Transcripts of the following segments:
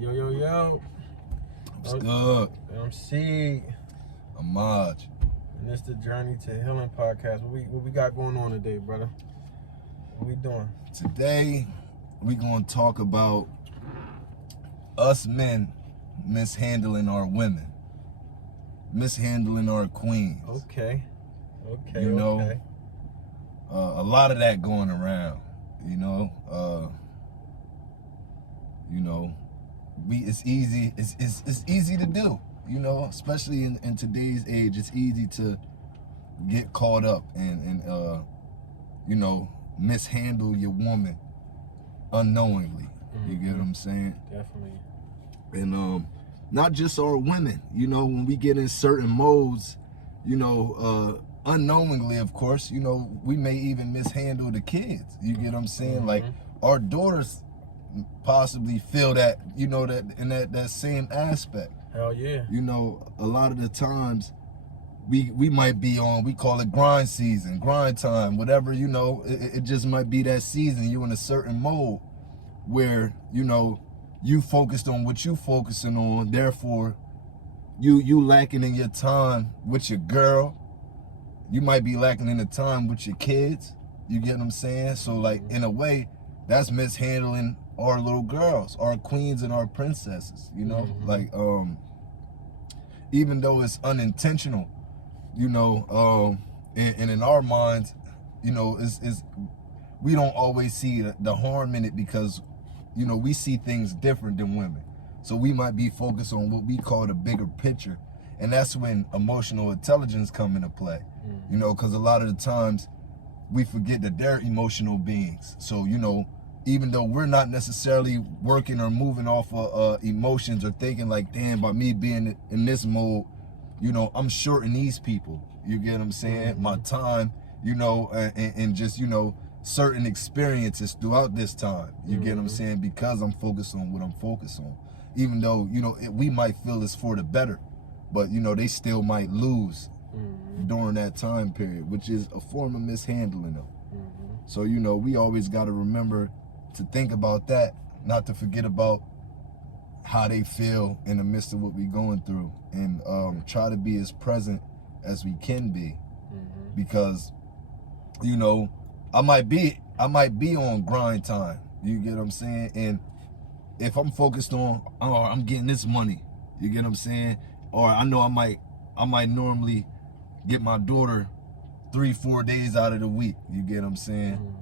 Yo, yo, yo. What's good? I'm C. I'm Maj. And it's the Journey to Healing podcast. What we got going on today, brother? What we doing? Today, we going to talk about us men mishandling our women. Mishandling our queens. Okay. You know, a lot of that going around, it's easy to do, especially in today's age. It's easy to get caught up and mishandle your woman unknowingly. You get what I'm saying? Definitely. And not just our women, when we get in certain modes, unknowingly, of course, we may even mishandle the kids. You get what I'm saying? Like our daughters possibly feel that, that in that same aspect. Hell yeah. A lot of the times we might be on, we call it grind season, grind time, whatever, it just might be that season. You in a certain mode where, you focused on what you focusing on, therefore you lacking in your time with your girl. You might be lacking in the time with your kids. You get what I'm saying? So like in a way, that's mishandling our little girls, our queens and our princesses, like even though it's unintentional, and in our minds, is we don't always see the harm in it because we see things different than women. So we might be focused on what we call the bigger picture. And that's when emotional intelligence come into play, because a lot of the times we forget that they're emotional beings. So, even though we're not necessarily working or moving off of emotions or thinking like, damn, by me being in this mode, I'm shorting these people. You get what I'm saying? My time, and just, certain experiences throughout this time. You get what I'm saying? Because I'm focused on what I'm focused on. Even though, we might feel it's for the better, but, they still might lose during that time period, which is a form of mishandling them. So, we always got to remember to think about that, not to forget about how they feel in the midst of what we're going through, and try to be as present as we can be. Because, I might be on grind time. You get what I'm saying? And if I'm focused on, I'm getting this money, you get what I'm saying? Or I know I might normally get my daughter 3-4 days out of the week, you get what I'm saying?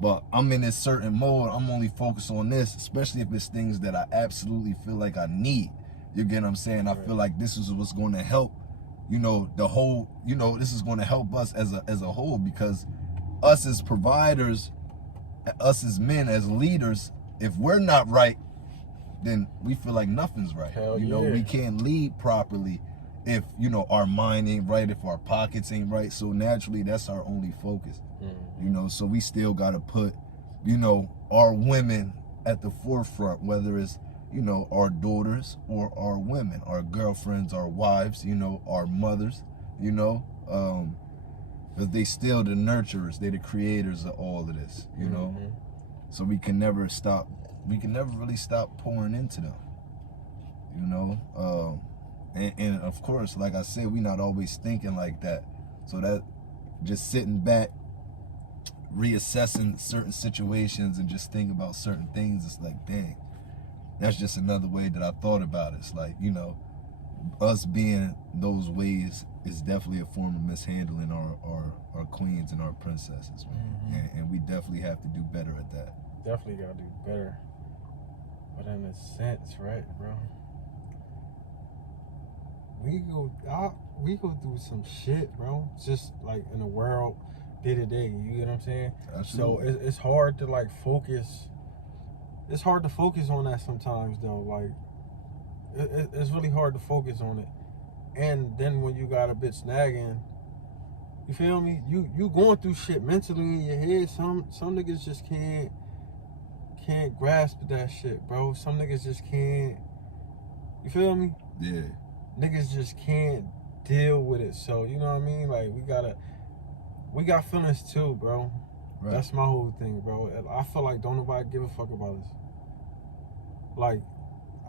But I'm in this certain mode, I'm only focused on this, especially if it's things that I absolutely feel like I need. You get what I'm saying? I feel like this is what's going to help, the whole, this is going to help us as a whole, because us as providers, us as men, as leaders, if we're not right, then we feel like nothing's right. Hell We can't lead properly if, our mind ain't right, if our pockets ain't right. So naturally, that's our only focus. So we still got to put, our women at the forefront, whether it's, our daughters or our women, our girlfriends, our wives, our mothers, because they still the nurturers, they the creators of all of this, So we can never really stop pouring into them, and of course, like I said, we not always thinking like that. So that just sitting back, reassessing certain situations and just thinking about certain things, it's like, dang, that's just another way that I thought about it. It's like, us being those ways is definitely a form of mishandling our queens and our princesses, man. And we definitely have to do better at that. Definitely gotta do better. But in a sense, right, bro? We go through some shit, bro. Just like in the world, day to day. You get what I'm saying? Absolutely. So it's hard to like focus. It's hard to focus on that sometimes, though. Like it's really hard to focus on it. And then when you got a bitch snagging, you feel me? You going through shit mentally in your head. Some niggas just can't grasp that shit, bro. Some niggas just can't. You feel me? Yeah. Niggas just can't deal with it. So, you know what I mean? Like, we got feelings too, bro. Right. That's my whole thing, bro. I feel like don't nobody give a fuck about us. Like,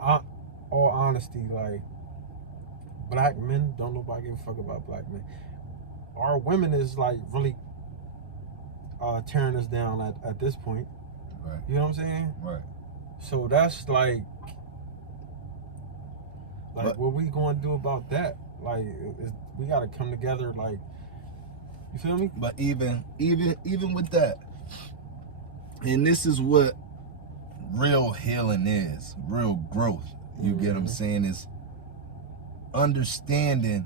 all honesty, like, black men, don't nobody give a fuck about black men. Our women is like really tearing us down at this point. Right. You know what I'm saying? Right. So that's like what we going to do about that? Like, we got to come together. Like, you feel me? But even with that, and this is what real healing is, real growth. You get what I'm saying? Is understanding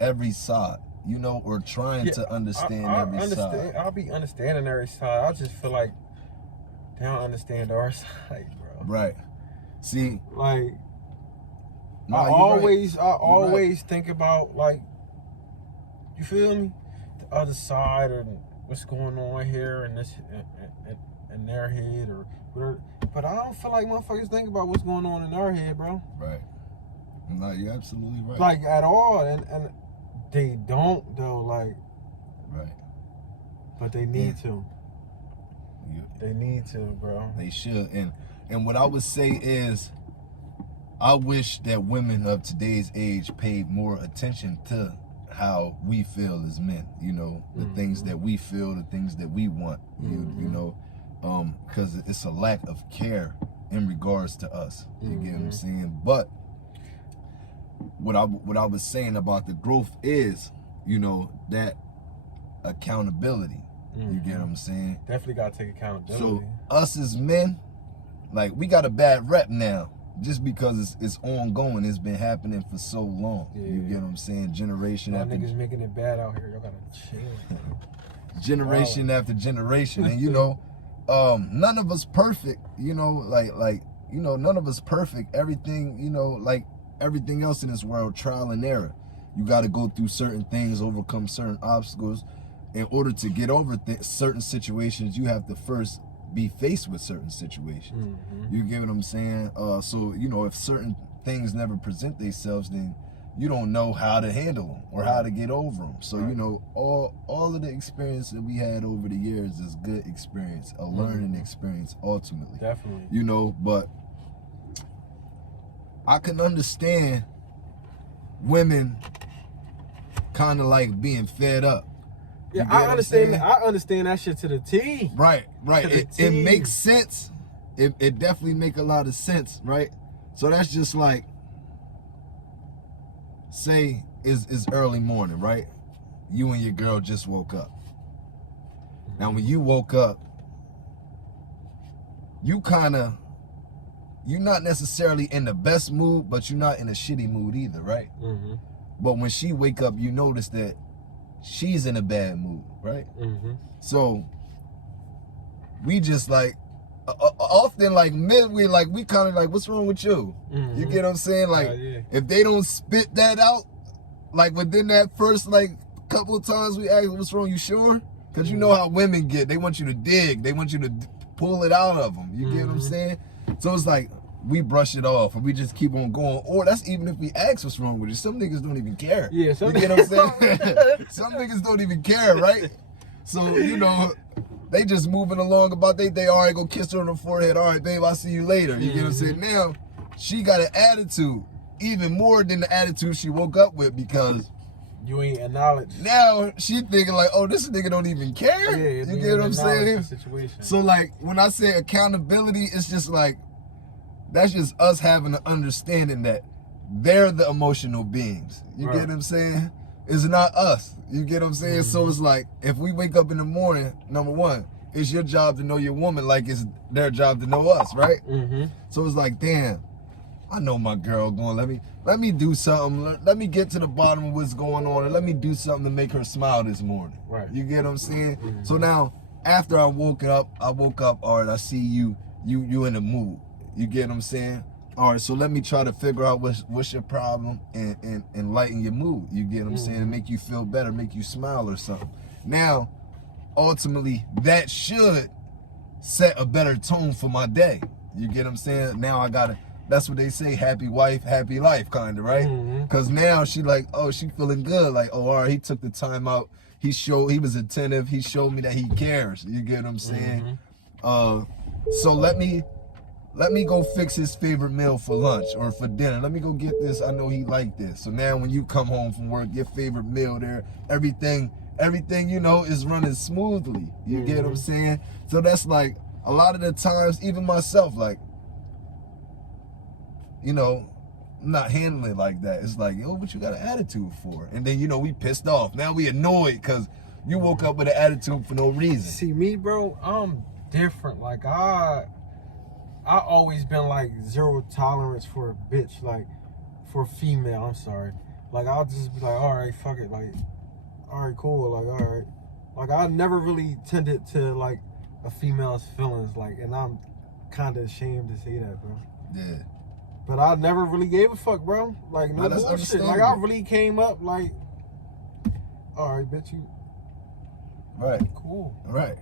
every side, you know, or trying to understand every side. I'll be understanding every side. I just feel like they don't understand our side, bro. Right. See, like, no, I always think about, like, you feel me, the other side, or what's going on here in this in their head or whatever. But I don't feel like motherfuckers think about what's going on in our head, bro. Right. No, you're absolutely right. Like, at all, and they don't, though. Like, right. But they need to. Yeah. They need to, bro. They should. And what I would say is, I wish that women of today's age paid more attention to how we feel as men, you know, the things that we feel, the things that we want, you know, because it's a lack of care in regards to us. You get what I'm saying? But what I was saying about the growth is, you know, that accountability. You get what I'm saying? Definitely got to take accountability. So us as men, like, we got a bad rep now. Just because it's ongoing, it's been happening for so long. Yeah. You get what I'm saying? Generation after niggas making it bad out here. Y'all gotta chill. Generation after generation, and you know, none of us perfect. You know, like you know, none of us perfect. Everything, you know, like everything else in this world, trial and error. You got to go through certain things, overcome certain obstacles. In order to get over certain situations, you have to first be faced with certain situations. You get what I'm saying? So, you know, if certain things never present themselves, then you don't know how to handle them or how to get over them. So, you know, all of the experience that we had over the years is good experience, a learning experience ultimately. Definitely. You know, but I can understand women kind of like being fed up. Yeah, I understand that. I understand that shit to the T. Right. It makes sense. It definitely make a lot of sense, right? So that's just like, say it's early morning, right? You and your girl just woke up. Now when you woke up, you're not necessarily in the best mood, but you're not in a shitty mood either, right? But when she wake up, you notice that she's in a bad mood, right? So we just like often like men, we kind of like, what's wrong with you? You get what I'm saying? Like, if they don't spit that out, like within that first like couple of times we ask, what's wrong? You sure? Because you know how women get. They want you to dig. They want you to pull it out of them. You get what I'm saying? So it's like, we brush it off and we just keep on going. Or that's even if we ask what's wrong with you. Some niggas don't even care. Yeah, you get what I'm saying? Some niggas don't even care, right? So, you know, they just moving along about they all right, go kiss her on the forehead. All right, babe, I'll see you later. You get what I'm saying? Now, she got an attitude, even more than the attitude she woke up with, because you ain't acknowledged. Now she thinking like, oh, this nigga don't even care. Yeah, you get what I'm saying? Situation. So like, when I say accountability, it's just like, that's just us having an understanding that they're the emotional beings. You get what I'm saying? It's not us. You get what I'm saying? So it's like, if we wake up in the morning, number one, it's your job to know your woman like it's their job to know us, right? So it's like, damn, I know my girl going, let me do something. Let me get to the bottom of what's going on, and let me do something to make her smile this morning. Right. You get what I'm saying? So now, after I woke up, all right, I see you in the mood. You get what I'm saying? All right, so let me try to figure out what's your problem and lighten your mood. You get what I'm saying? And make you feel better, make you smile or something. Now, ultimately, that should set a better tone for my day. You get what I'm saying? Now that's what they say, happy wife, happy life, kind of, right? Because now she like, oh, she feeling good. Like, oh, all right, he took the time out. He was attentive. He showed me that he cares. You get what I'm saying? So let me let me go fix his favorite meal for lunch or for dinner. Let me go get this. I know he like this. So now when you come home from work, your favorite meal there, everything, you know, is running smoothly. You get what I'm saying? So that's like, a lot of the times, even myself, like, you know, I'm not handling it like that. It's like, yo, what you got an attitude for? And then, you know, we pissed off. Now we annoyed because you woke up with an attitude for no reason. See, me, bro, I'm different. Like, I always been like zero tolerance for a bitch, like for a female, I'm sorry. Like, I'll just be like, all right, fuck it. Like, all right, cool. Like, all right. Like, I never really tended to like a female's feelings. Like, and I'm kind of ashamed to say that, bro. Yeah. But I never really gave a fuck, bro. Like, no bullshit. Like, I really came up like, all right, bitch, you. Right. Cool. Right.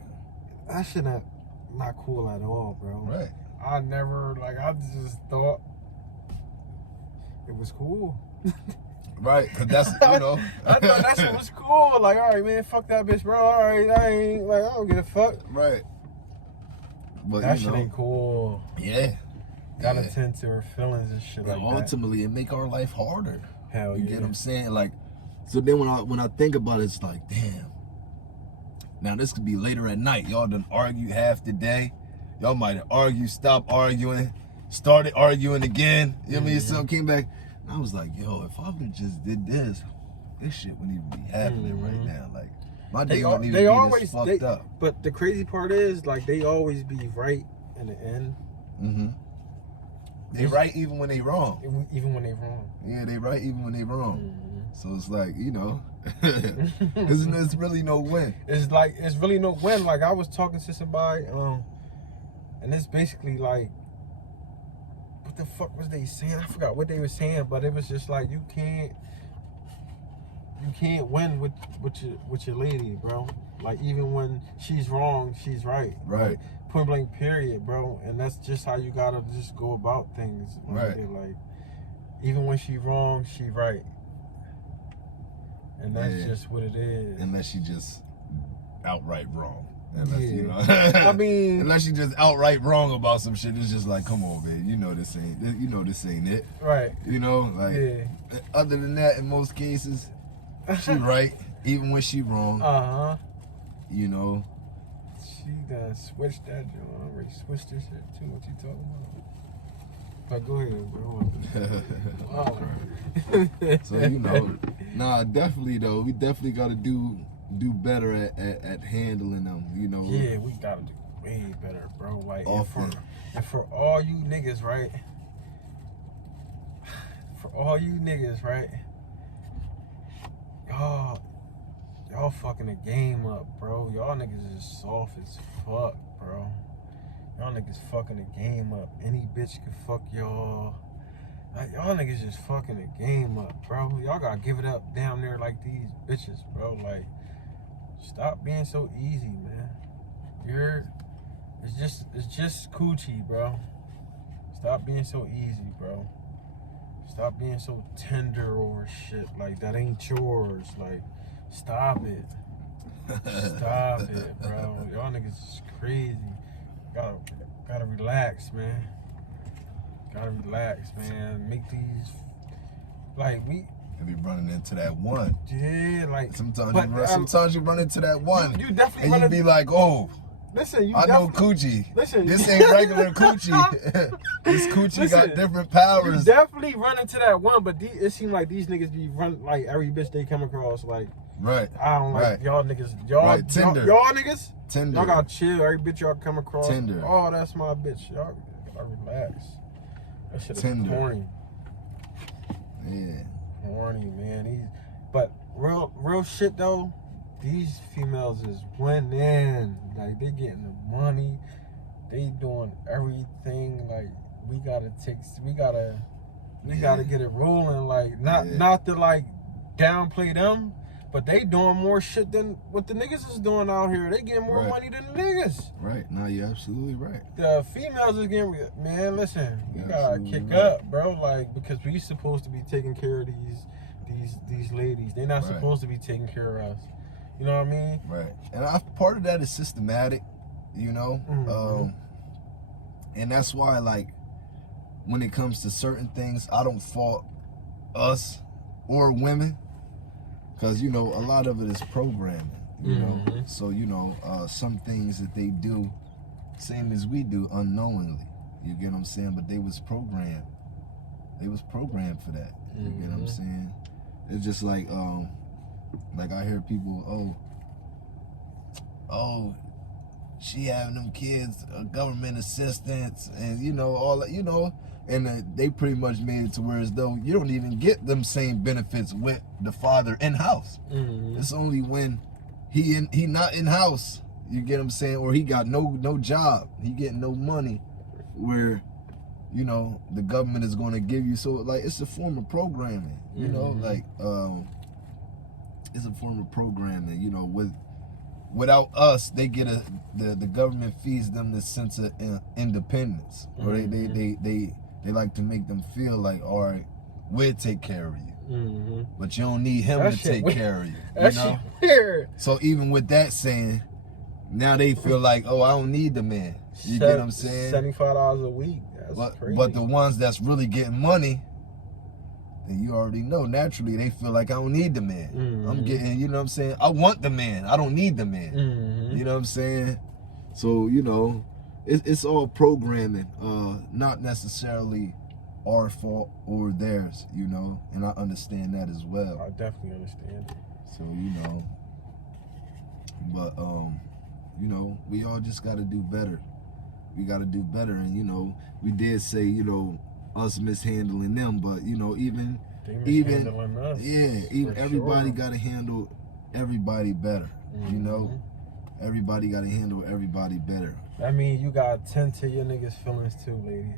That shit not cool at all, bro. Right. I never, like, I just thought it was cool. Right, because that's, you know. I thought that shit was cool. Like, all right, man, fuck that bitch, bro. All right, I don't give a fuck. Right. But that shit ain't cool. Yeah. Gotta tend to her feelings and shit like that. Ultimately, it make our life harder. Hell you yeah. get what I'm saying? Like, so then when I think about it, it's like, damn. Now, this could be later at night. Y'all done argued half the day. Y'all might have argued, stopped arguing, started arguing again. You know what I mean? So came back. And I was like, yo, if I would just did this shit wouldn't even be happening right now. Like, my day wouldn't even be this fucked up. But the crazy part is, like, they always be right in the end. Mm-hmm. They right even when they wrong. Even when they wrong. Yeah, they right even when they wrong. Mm-hmm. So it's like, you know, it's really no win. It's like, it's really no win. Like, I was talking to somebody, and it's basically like, what the fuck was they saying? I forgot what they were saying, but it was just like, you can't win with your lady, bro. Like, even when she's wrong, she's right. Right. Like, point blank period, bro. And that's just how you gotta just go about things. Right. Like, even when she's wrong, she right. And that's just what it is. Unless she just outright wrong. Unless, you know, I mean, unless you just outright wrong about some shit, it's just like, come on, babe, you know this ain't it. Right. You know, like, other than that, in most cases, she right, even when she wrong. You know. She done switched that joint. I already switched this shit too. What you talking about? But go ahead, bro. So, you know, definitely though, we definitely gotta do better at handling them, you know. Yeah, we gotta do way better, bro. Like, and for all you niggas, right? For all you niggas, right? Y'all fucking the game up, bro. Y'all niggas is soft as fuck, bro. Y'all niggas fucking the game up. Any bitch can fuck y'all. Like, y'all niggas just fucking the game up, bro. Y'all gotta give it up down there like these bitches, bro. Like, stop being so easy, man. It's just coochie, bro. Stop being so easy, bro. Stop being so tender over shit. Like, that ain't yours. Like, stop it. Stop it, bro. Y'all niggas is crazy. Gotta relax, man. Gotta relax, man. Make these, like, we be running into that one. Yeah, like, sometimes you run into that one. You definitely and you be like, oh. Listen, I know coochie. Listen, this ain't regular coochie. This coochie got different powers. You definitely run into that one, but it seems like these niggas be run like every bitch they come across. Like, right. I don't like y'all niggas. Y'all niggas. Tender. Y'all gotta chill. Every bitch y'all come across. Tender. Oh, that's my bitch. Y'all gotta relax. That shit is corny. Yeah. Corny, man. But real shit though. These females is winning. Like, they getting the money. They doing everything. Like, we gotta get it rolling. Like, not to like downplay them, but they doing more shit than what the niggas is doing out here. They getting more money than the niggas. Right. No, you're absolutely right. The females is getting, man, listen, we gotta kick up, bro. Like, because we supposed to be taking care of these ladies. They're not supposed to be taking care of us. You know what I mean? Right. And part of that is systematic, you know. And that's why, like, when it comes to certain things, I don't fault us or women, because, you know, a lot of it is programming, you know. So, you know, some things that they do, same as we do, unknowingly. You get what I'm saying? But they was programmed. They was programmed for that. You get what I'm saying? It's just like I hear people, oh, she having them kids, government assistance, and, you know, all that, you know, and they pretty much made it to where as though you don't even get them same benefits with the father in house. It's only when he not in house, you get what I'm saying, or he got no job, he getting no money, where, you know, the government is going to give you. So, like, it's a form of programming, you know, like, it's a form of programming, you know. Without us, they get the government feeds them this sense of independence, or they like to make them feel like, all right, we'll take care of you, but you don't need him to take care of you. That shit weird. So even with that saying, now they feel like, oh, I don't need the man. You get what I'm saying? $75 a week. That's crazy. But the ones that's really getting money, and you already know, naturally they feel like, I don't need the man. I'm getting, you know what I'm saying? I want the man. I don't need the man. You know what I'm saying? So, you know, it's all programming, not necessarily our fault or theirs, you know, and I understand that as well. I definitely understand it. So, you know, but, you know, we all just got to do better. We got to do better. And, you know, we did say, you know, us mishandling them, but, you know, even us, even everybody got to handle everybody better. You know, everybody got to handle everybody better. I mean, you got to tend to your niggas' feelings too, ladies.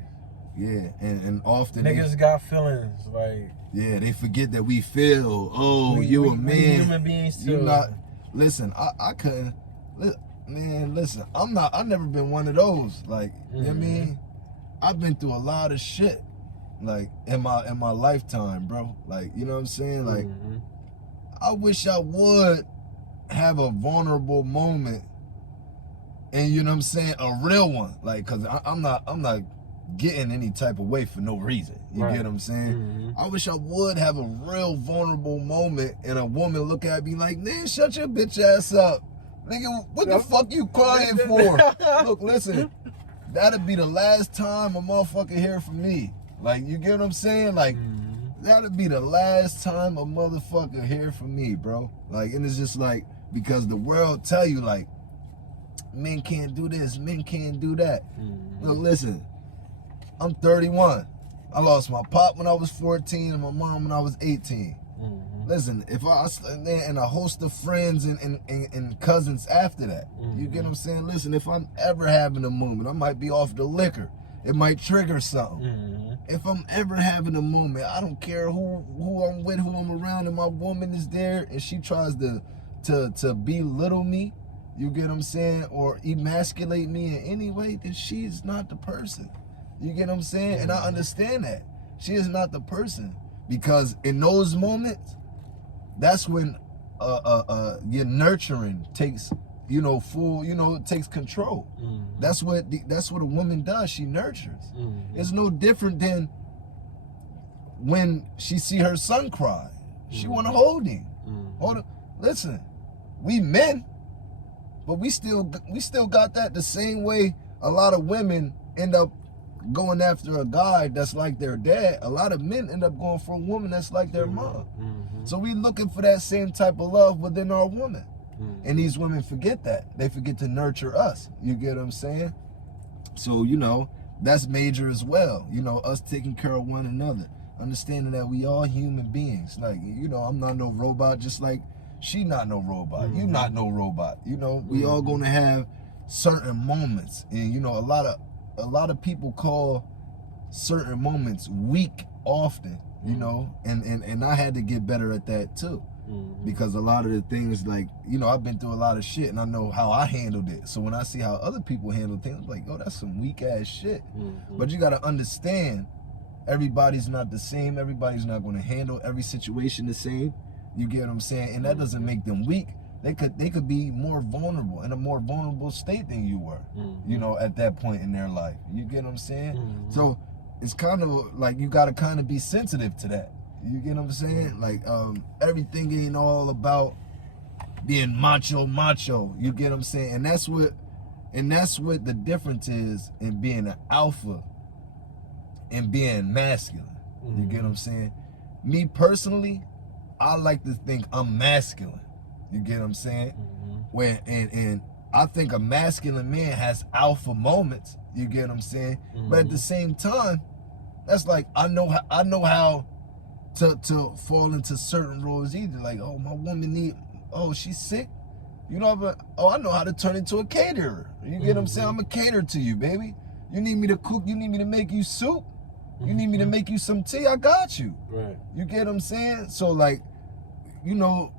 Yeah, and often niggas got feelings, like, yeah, they forget that we feel. Oh, you a man. We human beings too. You not. Listen, I couldn't. Man, listen, I've never been one of those. Like, you know what I mean? I've been through a lot of shit, like, in my lifetime, bro. Like, you know what I'm saying? Like, I wish I would have a vulnerable moment, and, you know what I'm saying, a real one. Like, cause I'm not getting any type of way for no reason. You get what I'm saying? I wish I would have a real vulnerable moment, and a woman look at me like, man, shut your bitch ass up. Nigga, what the fuck you crying for? Look, listen, that'd be the last time a motherfucker hear from me. Like, you get what I'm saying? Like, that'd be the last time a motherfucker hear from me, bro. Like, and it's just like, because the world tell you, like, men can't do this, men can't do that. Look, listen, I'm 31. I lost my pop when I was 14 and my mom when I was 18. Listen, if and a host of friends and cousins after that, you get what I'm saying? Listen, if I'm ever having a moment, I might be off the liquor. It might trigger something. If I'm ever having a moment, I don't care who I'm with, who I'm around, and my woman is there, and she tries to belittle me, you get what I'm saying, or emasculate me in any way, then she's not the person. You get what I'm saying? And I understand that. She is not the person. Because in those moments, that's when your nurturing takes, you know, full, you know, takes control. That's what a woman does. She nurtures. It's no different than when she see her son cry. She want to hold him. Hold him. Listen, we men, but we still got that the same way a lot of women end up going after a guy that's like their dad. A lot of men end up going for a woman that's like their mom. So we looking for that same type of love within our woman. And these women forget that. They forget to nurture us. You get what I'm saying? So, you know, that's major as well. You know, us taking care of one another. Understanding that we all human beings. Like, you know, I'm not no robot, just like she not no robot. You not no robot. You know, we all gonna have certain moments. And, you know, a lot of people call certain moments weak often, you know, and I had to get better at that too. Because a lot of the things, like, you know, I've been through a lot of shit and I know how I handled it. So when I see how other people handle things, I'm like, oh, that's some weak ass shit. But you got to understand, everybody's not the same. Everybody's not going to handle every situation the same. You get what I'm saying? And that doesn't make them weak. they could be more vulnerable, in a more vulnerable state than you were, you know, at that point in their life. You get what I'm saying? So it's kind of like you got to kind of be sensitive to that. You get what I'm saying? Like everything ain't all about being macho. You get what I'm saying? And that's what the difference is in being an alpha and being masculine. You get what I'm saying? Me personally, I like to think I'm masculine. You get what I'm saying? When and I think a masculine man has alpha moments. You get what I'm saying? But at the same time, that's like I know how to fall into certain roles either. Like, oh, my woman she's sick. You know, but I know how to turn into a caterer. You get what I'm saying? I'm a caterer to you, baby. You need me to cook, you need me to make you soup. You need me to make you some tea, I got you. Right. You get what I'm saying? So like, you know,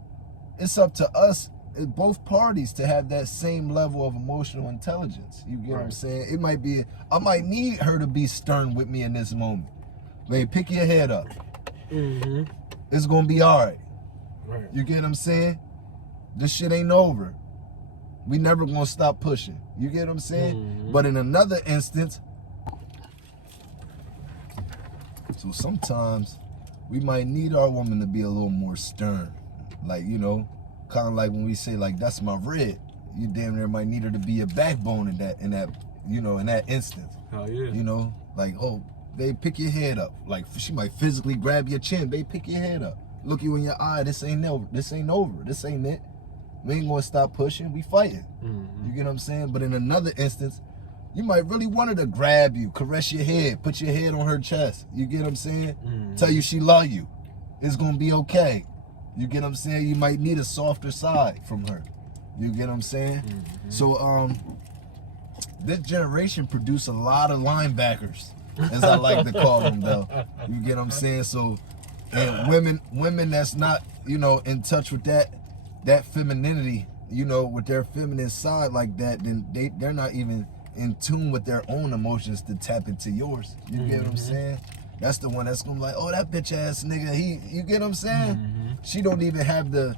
it's up to us, both parties, to have that same level of emotional intelligence. You get what I'm saying? It might be, I might need her to be stern with me in this moment. Babe, pick your head up. It's gonna be all right. You get what I'm saying? This shit ain't over. We never gonna stop pushing. You get what I'm saying? But in another instance, so sometimes we might need our woman to be a little more stern. Like, you know, kind of like when we say, like, that's my red. You damn near might need her to be a backbone in that, you know, in that instance. Hell yeah. You know, like, oh, babe, pick your head up. Like, she might physically grab your chin. Babe, pick your head up. Look you in your eye. This ain't over. This ain't over. This ain't it. We ain't gonna stop pushing. We fighting. You get what I'm saying? But in another instance, you might really want her to grab you, caress your head, put your head on her chest. You get what I'm saying? Tell you she love you. It's gonna be okay. You get what I'm saying? You might need a softer side from her. You get what I'm saying? So this generation produced a lot of linebackers, as I like to call them, though. You get what I'm saying? So, and women that's not, you know, in touch with that femininity, you know, with their feminine side like that, then they're not even in tune with their own emotions to tap into yours. You get what I'm saying? That's the one that's gonna be like, oh, that bitch ass nigga, you get what I'm saying? She don't even have the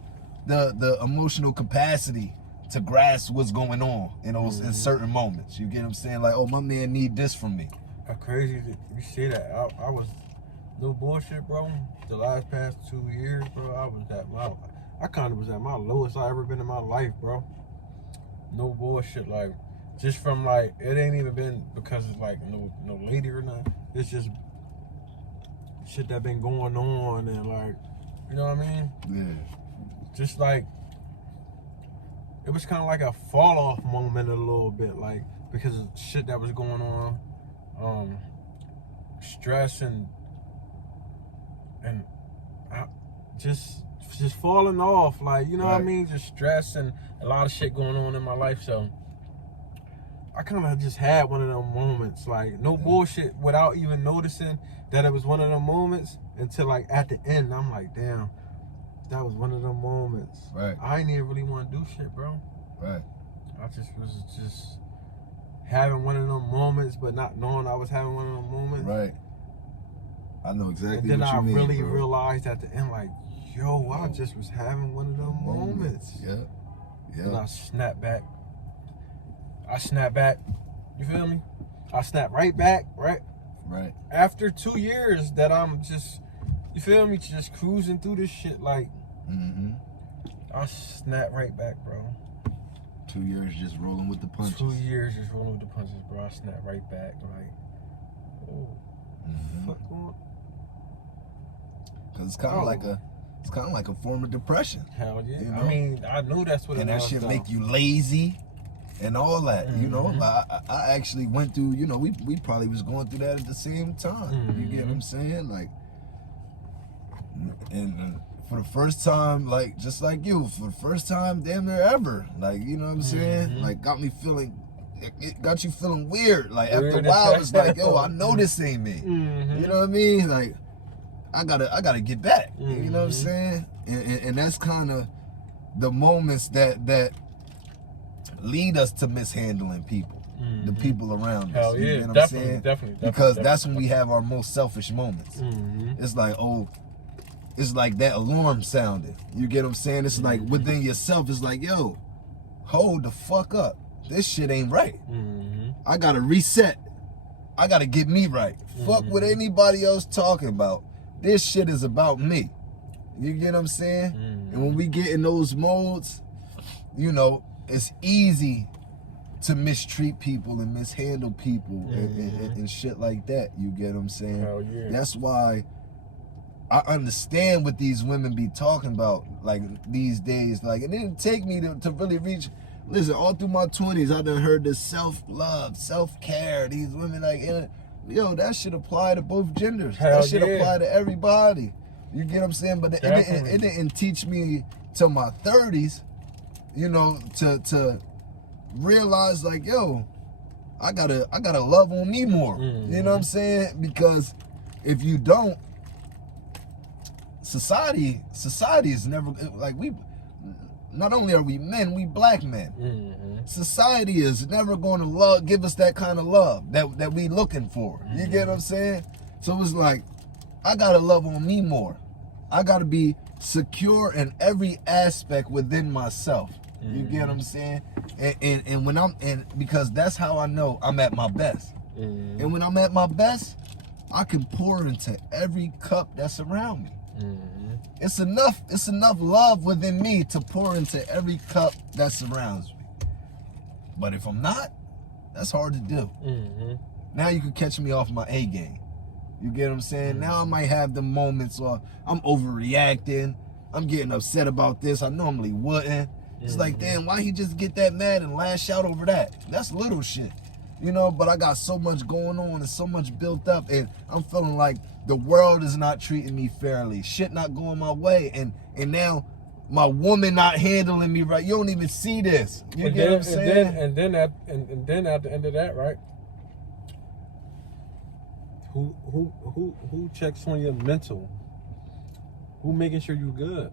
emotional capacity to grasp what's going on in those in certain moments. You get what I'm saying? Like, oh, my man need this from me. How crazy that you say that. I was no bullshit, bro. The past 2 years, bro, I kind of was at my lowest I ever been in my life, bro. No bullshit, like, just from, like, it ain't even been because it's like no lady or nothing. It's just shit that been going on, and, like, you know what I mean? Yeah. Just like, it was kind of like a fall off moment a little bit, like, because of shit that was going on, stress and I just falling off, like, you know what I mean? Just stress and a lot of shit going on in my life. So I kind of just had one of them moments, like, no bullshit, without even noticing that it was one of them moments until, like, at the end, I'm like, damn, that was one of them moments. Right. I didn't even really want to do shit, bro. Right. I just was just having one of them moments, but not knowing I was having one of them moments. Right. I know exactly and then what you mean, really bro. realized at the end, like, yo, I just was having one of them moments. Yeah. Yeah. And I snapped back. You feel me? I snapped right back, right? Right. After 2 years that I'm just, you feel me, just cruising through this shit, like, I snapped right back, bro. 2 years just rolling with the punches. 2 years just rolling with the punches, bro. I snapped right back, like, oh, fuck on. Cause it's kind of like a form of depression. Hell yeah. You know? I mean, I knew that's what it was. And that shit make you lazy and all that, you know? Like, I actually went through, you know, we probably was going through that at the same time. You get what I'm saying? Like, and for the first time, like, just like you, for the first time damn near ever, like, you know what I'm saying? Like, it got you feeling weird. Like, after a while, it's like, yo, I know this ain't me. You know what I mean? Like, I gotta get back. You know what I'm saying? And that's kind of the moments that lead us to mishandling people, the people around us. Hell yeah, you know what I'm saying? Definitely. Because that's when we have our most selfish moments. It's like, oh, it's like that alarm sounding. You get what I'm saying? It's like within yourself, it's like, yo, hold the fuck up. This shit ain't right. I gotta reset. I gotta get me right. Fuck what anybody else talking about. This shit is about me. You get what I'm saying? And when we get in those modes, you know, it's easy to mistreat people and mishandle people and shit like that. You get what I'm saying? Hell yeah. That's why I understand what these women be talking about, like, these days. Like, it didn't take me to really reach. Listen, all through my 20s, I done heard this self-love, self-care. These women, like, yo, that should apply to both genders. Hell that should apply to everybody. You get what I'm saying? But it didn't teach me till my 30s, you know, to realize, like, yo, I gotta love on me more. You know what I'm saying? Because if you don't, society is never, like, we, not only are we men, we black men. Society is never going to give us that kind of love that we looking for. You get what I'm saying? So it's like, I gotta love on me more. I gotta be secure in every aspect within myself. You get what I'm saying? And when because that's how I know I'm at my best. And when I'm at my best, I can pour into every cup that's around me. It's enough love within me to pour into every cup that surrounds me. But if I'm not, that's hard to do. Now you can catch me off my A game. You get what I'm saying? Now I might have the moments where I'm overreacting. I'm getting upset about this. I normally wouldn't. It's like, damn, why he just get that mad and lash out over that? That's little shit. You know, but I got so much going on and so much built up, and I'm feeling like the world is not treating me fairly. Shit not going my way, and now my woman not handling me right. You don't even see this. You get what I'm saying? And then at the end of that, right? Who checks on your mental? Who making sure you good?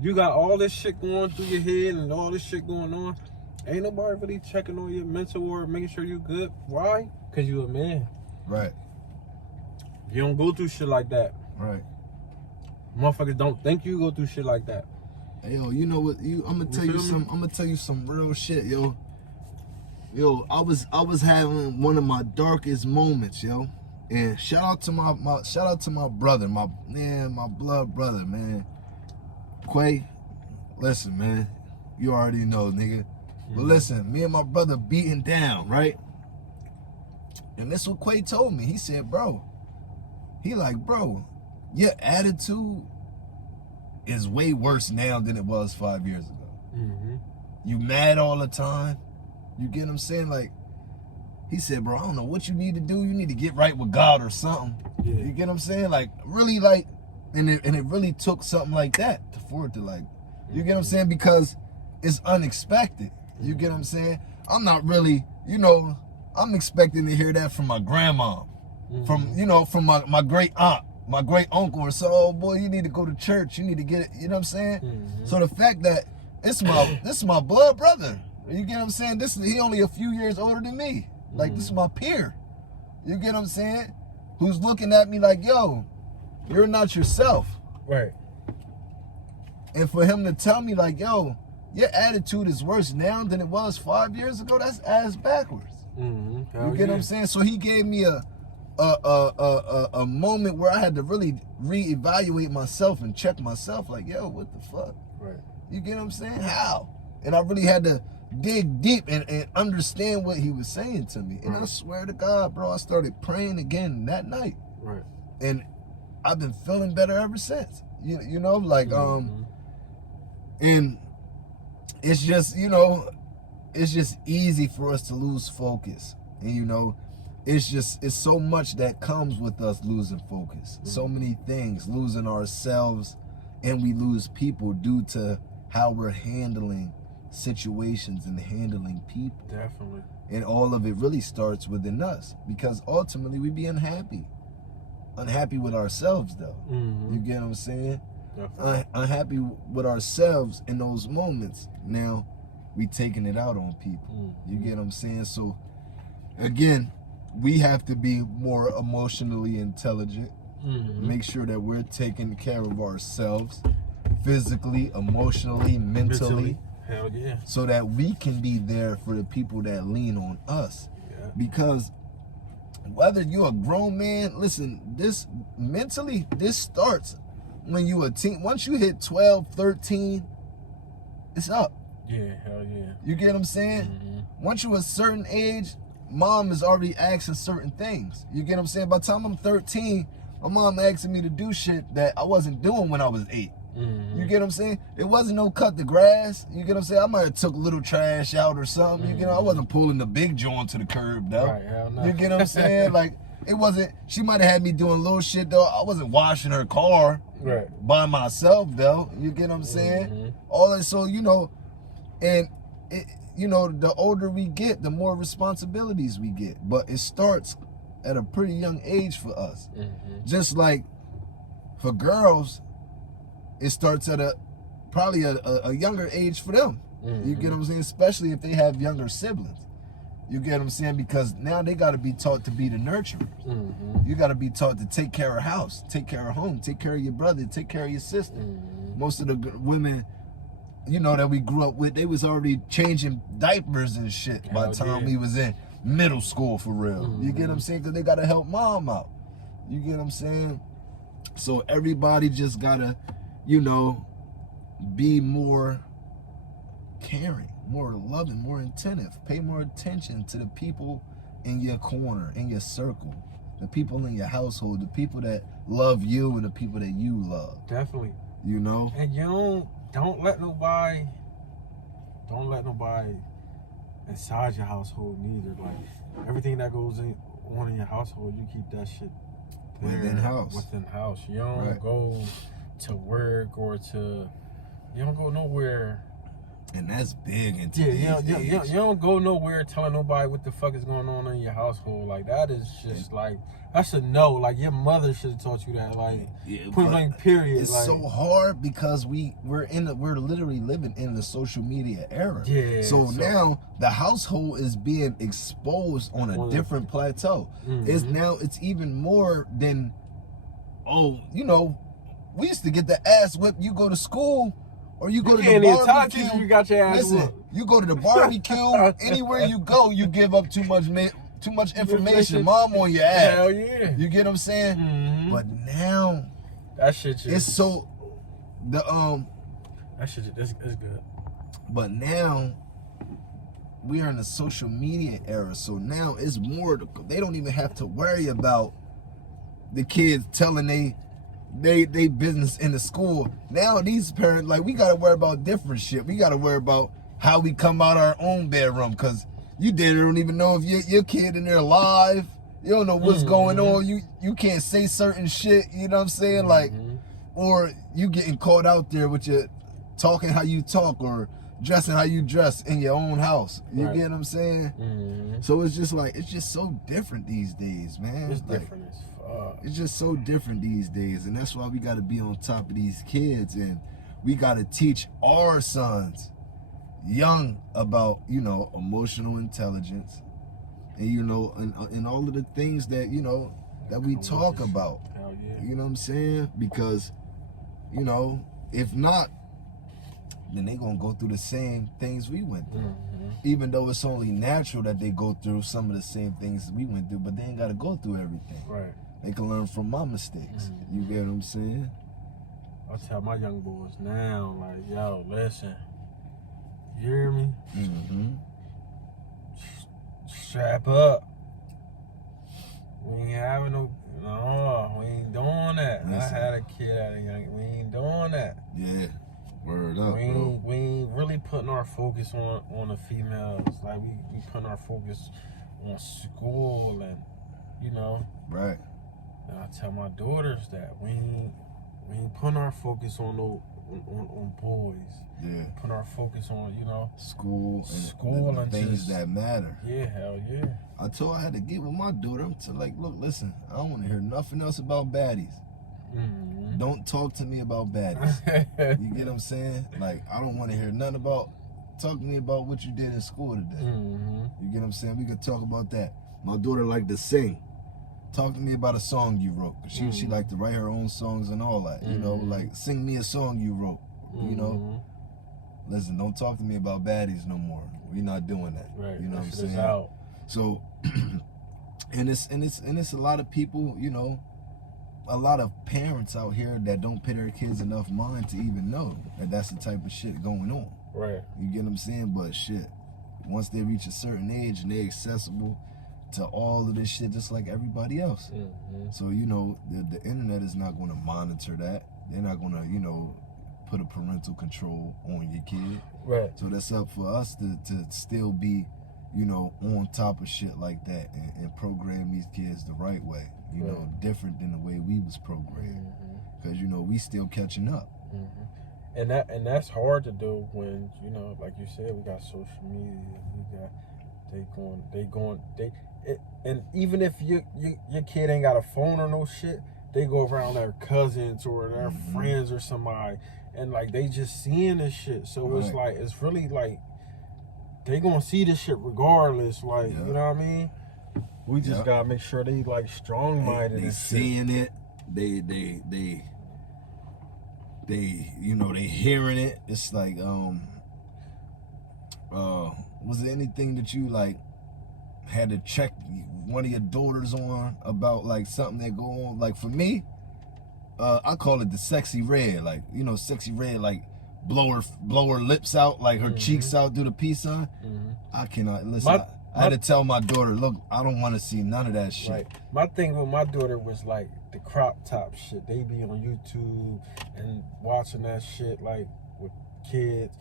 You got all this shit going through your head and all this shit going on. Ain't nobody really checking on your mental or making sure you good. Why? Because you a man. Right. You don't go through shit like that. Right. Motherfuckers don't think you go through shit like that. Hey, yo, you know what? I'm gonna tell you some real shit, yo. Yo, I was having one of my darkest moments, yo. And shout out to my brother, my blood brother, man. Quay, listen, man. You already know, nigga. But listen, me and my brother beating down, right? And this is what Quay told me. He said, bro, your attitude is way worse now than it was 5 years ago. You mad all the time. You get what I'm saying? Like, he said, bro, I don't know what you need to do. You need to get right with God or something. Yeah. You get what I'm saying? Like, really, like, and it really took something like that for it to, like, you get what I'm saying? Because it's unexpected. You get what I'm saying? I'm not really, you know, I'm expecting to hear that from my grandma, from my great aunt, my great uncle, or so, oh boy, you need to go to church, you need to get it, you know what I'm saying? So the fact that this is my blood brother, you get what I'm saying? He only a few years older than me. Like, this is my peer. You get what I'm saying? Who's looking at me like, yo, you're not yourself. Right. And for him to tell me like, yo, your attitude is worse now than it was 5 years ago, that's ass backwards. You get what I'm saying? So he gave me a moment where I had to really reevaluate myself and check myself like, yo, what the fuck? Right. You get what I'm saying? How? And I really had to dig deep and understand what he was saying to me. And I swear to God, bro, I started praying again that night. Right. And I've been feeling better ever since. You know, like, and it's just, you know, it's just easy for us to lose focus. And, you know, it's so much that comes with us losing focus. So many things, losing ourselves, and we lose people due to how we're handling situations and handling people. Definitely. And all of it really starts within us, because ultimately we be unhappy with ourselves, though. You get what I'm saying? Unhappy with ourselves in those moments. Now we taking it out on people. You get what I'm saying? So again, we have to be more emotionally intelligent. Make sure that we're taking care of ourselves physically, emotionally, mentally. Hell yeah. So that we can be there for the people that lean on us. Yeah. Because whether you're a grown man, listen, this mentally, this starts when you a teen. Once you hit 12, 13, it's up. Yeah, hell yeah. You get what I'm saying? Once you a certain age, mom is already asking certain things. You get what I'm saying? By the time I'm 13, my mom asking me to do shit that I wasn't doing when I was 8. You get what I'm saying? It wasn't no cut the grass. You get what I'm saying? I might have took a little trash out or something. You get, I wasn't pulling the big joint to the curb though. Right, hell no. You get what I'm saying? Like, it wasn't, she might have had me doing little shit though. I wasn't washing her car by myself though. You get what I'm saying? All that, so, you know, and it, you know, the older we get, the more responsibilities we get. But it starts at a pretty young age for us. Just like for girls, it starts at probably a younger age for them. You get what I'm saying? Especially if they have younger siblings. You get what I'm saying? Because now they got to be taught to be the nurturers. You got to be taught to take care of house, take care of home, take care of your brother, take care of your sister. Most of the women, you know, that we grew up with, they was already changing diapers and shit by the time we was in middle school for real. You get what I'm saying? Because they got to help mom out. You get what I'm saying? So everybody just got to, you know, be more caring, more loving, more attentive. Pay more attention to the people in your corner, in your circle, the people in your household, the people that love you and the people that you love. Definitely. You know? And you don't let nobody inside your household neither. Like, everything that goes on in your household, you keep that shit there, within house. You don't go to work or you don't go nowhere. And that's big in you don't go nowhere telling nobody what the fuck is going on in your household. Like, that is just like, that's a no. Like, your mother should have taught you that. Like, point blank period. It's like, so hard because we're literally living in the social media era. So now the household is being exposed on a different plateau. It's even more than, you know, we used to get the ass whipped. You go to school or you go to the barbecue. You got your ass Listen, you go to the barbecue. Anywhere you go, you give up too much information. Mom on your ass. Hell yeah. You get what I'm saying? But now that shit just, it's so that shit is good. But now we are in the social media era, so now it's more. They don't even have to worry about the kids telling they business in the school. Now these parents, like, we gotta worry about different shit. We gotta worry about how we come out our own bedroom, because you don't even know if your kid in there live. You don't know what's going on. You can't say certain shit, you know what I'm saying? Like, or you getting caught out there with your talking how you talk or dressing how you dress in your own house. You get what I'm saying? So it's just like, it's just so different these days, man. It's like, different as fuck. It's just so different these days, and that's why we got to be on top of these kids, and we got to teach our sons young about, you know, emotional intelligence, and, you know, and all of the things that, you know, that we talk about. You know what I'm saying? Because, you know, if not, then they gonna go through the same things we went through. Even though it's only natural that they go through some of the same things we went through, but they ain't gotta go through everything. They can learn from my mistakes. You get what I'm saying? I tell my young boys now, like, yo, listen, you hear me? Strap up. We ain't having no, we ain't doing that. Listen. I had a kid at a young, we ain't doing that. Yeah. Word up, we ain't really putting our focus on the females. Like, we putting our focus on school and, you know. Right. And I tell my daughters that we ain't putting our focus on boys. Yeah. Put our focus on, you know, school and the things that matter. Yeah, hell yeah. I told her I had to get with my daughter. I'm like, look, listen, I don't want to hear nothing else about baddies. Don't talk to me about baddies. You get what I'm saying? Like, I don't want to hear nothing about, talk to me about what you did in school today. You get what I'm saying? We could talk about that. My daughter liked to sing. talk to me about a song you wrote. She liked to write her own songs and all that. You know, like sing me a song you wrote. You know, listen, don't talk to me about baddies no more. We're not doing that. Right. You know what I'm saying? Out. So, and it's a lot of people. You know, a lot of parents out here that don't pay their kids enough mind to even know that that's the type of shit going on. Right. You get what I'm saying? But shit, once they reach a certain age and they're accessible to all of this shit just like everybody else. So, you know, the internet is not going to monitor that. They're not going to, you know, put a parental control on your kid. Right. So that's up for us to still be, you know, on top of shit like that and program these kids the right way. You know, different than the way we was programmed. Because, you know, we still catching up. And that's hard to do when, you know, like you said, we got social media, we got and even if your kid ain't got a phone or no shit, they go around their cousins or their friends or somebody, and like they just seeing this shit. So it's like, it's really like they gonna see this shit regardless. Like, you know what I mean? We just gotta make sure they like strong minded. They seeing it. They you know, they hearing it. It's like was there anything that you like had to check one of your daughters on about like something that go on? Like for me, I call it the sexy red. Like, you know, sexy red, like blow her lips out, like her cheeks out, do the peace sign. I cannot listen. I had to tell my daughter, look, I don't want to see none of that shit. Right. My thing with my daughter was like the crop top shit. They be on YouTube and watching that shit like with kids.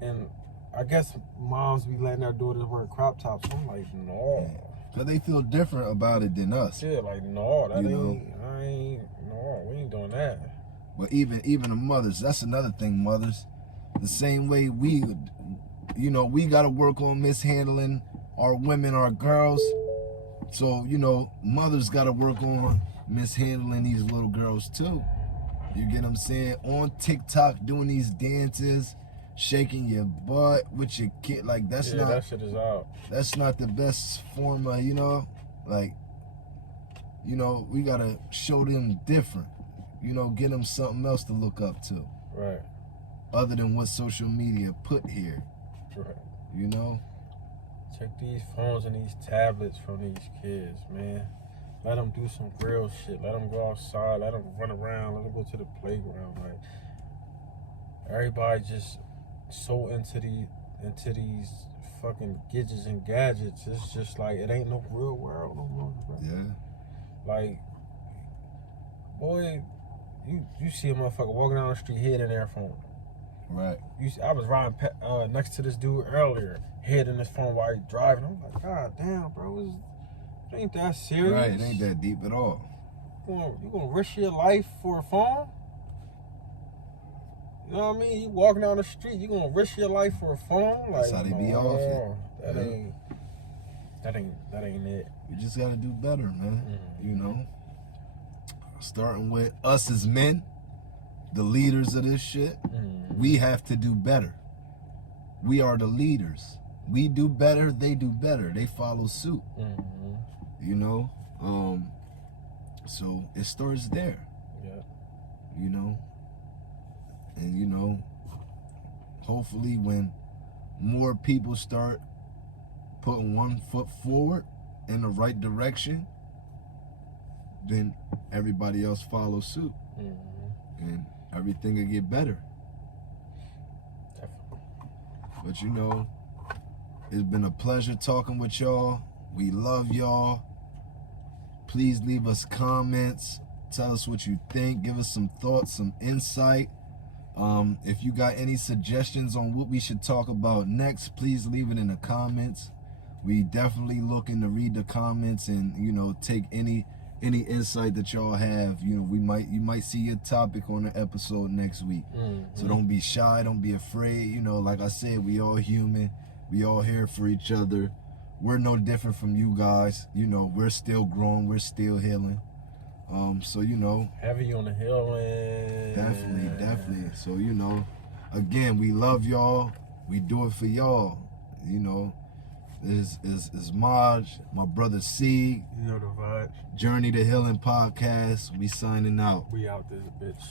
And I guess moms be letting their daughters wear crop tops. I'm like, no. Cause they feel different about it than us. Yeah, like no, that we ain't doing that. But even the mothers, that's another thing, mothers. The same way we, you know, we gotta work on mishandling our women, our girls. So, you know, mothers gotta work on mishandling these little girls too. You get what I'm saying? On TikTok, doing these dances, shaking your butt with your kid, like that's not, that shit is out. That's not the best form of, you know, like, you know, we gotta show them different, you know, get them something else to look up to, right? Other than what social media put here, right? You know, take these phones and these tablets from these kids, man. Let them do some real shit. Let them go outside. Let them run around. Let them go to the playground. Like, everybody just so into these fucking gadgets and gadgets. It's just like, it ain't no real world no more, bro. Yeah. Like, boy, you see a motherfucker walking down the street, head in their phone. Right. I was riding next to this dude earlier, head in his phone while he driving. I'm like, God damn, bro, it ain't that serious. Right, it ain't that deep at all. You gonna risk your life for a phone? You know what I mean? You walking down the street, you gonna risk your life for a phone? Like, that's how they be off it. That ain't it. We just gotta do better, man. You know, starting with us as men, the leaders of this shit. We have to do better. We are the leaders. We do better, they do better. They follow suit. You know, so it starts there. Yeah. You know, and you know, hopefully when more people start putting one foot forward in the right direction, then everybody else follows suit, and everything will get better. Definitely. But you know, it's been a pleasure talking with y'all. We love y'all. Please leave us comments. Tell us what you think. Give us some thoughts, some insight. If you got any suggestions on what we should talk about next, please leave it in the comments. We definitely looking to read the comments and, you know, take any insight that y'all have. You know, you might see your topic on the episode next week. So don't be shy, don't be afraid. You know, like I said, we all human. We all here for each other. We're no different from you guys. You know, we're still growing, we're still healing. So, you know, heavy on the healing. Definitely. So, you know, again, we love y'all. We do it for y'all. You know, is Maj, my brother C. You know the vibes. Journey to Healing podcast. We signing out. We out this bitch.